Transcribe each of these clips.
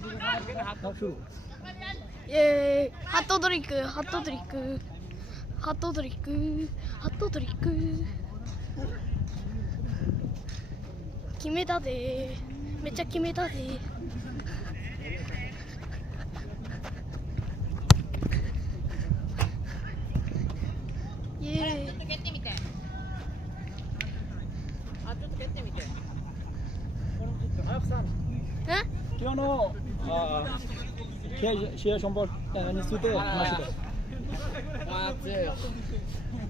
ハットドリンク決めたでめっちゃ決めたでイエーイちょっと蹴ってみて今日の試合সম্পর্কেについて話して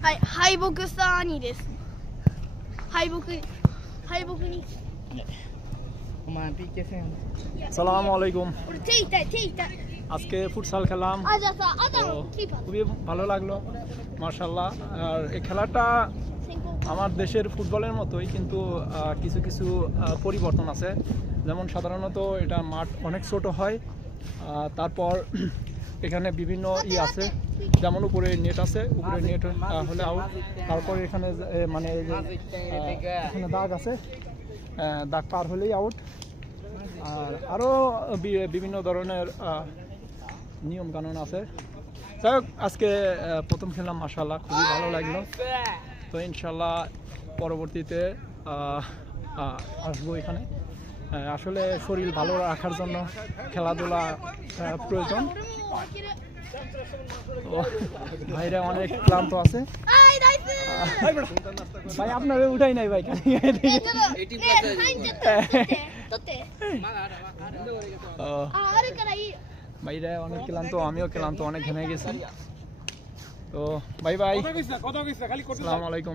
はい、敗北した兄です。敗北に。お前 PK 戦。আসসালামু আলাইকুম俺手痛い。আজকে futsal খেলামじゃあさ、キーパー。 খুবই ভালো লাগলো মাশাআল্লাহ আর এই খেলাটা আমার দেশের ফুটবলের মতোই কিন্তু কিছু কিছু পরিবর্তন আছে যেমন সাধারণত এটা মাঠ অনেক ছোট হয় তারপর এখানে বিভিন্ন আছে যেমন উপরে নেট আছে উপরে নেট হলে আউট তারপর এখানে মানে এখানে দাগ আছে দাগ পার হলেই আউট আর আরো বিভিন্ন ধরনের নিয়ম কানুন আছে যাই হোক আজকে প্রথম খেললাম মাশাআল্লাহ খুবই ভালো লাগলো তো ইনশাআল্লাহ পরবর্তীতে আসবো এখানে আসলে শরীর ভালো রাখার জন্য খেলাধুলা প্রয়োজন তো ভাইরা অনেক ক্লান্ত আছে ভাই আপনারে উঠাই নাই ভাই ভাইরা অনেক ক্লান্ত আমিও ক্লান্ত অনেক ঘেমে গেছি তো বাই বাই আসসালামু আলাইকুম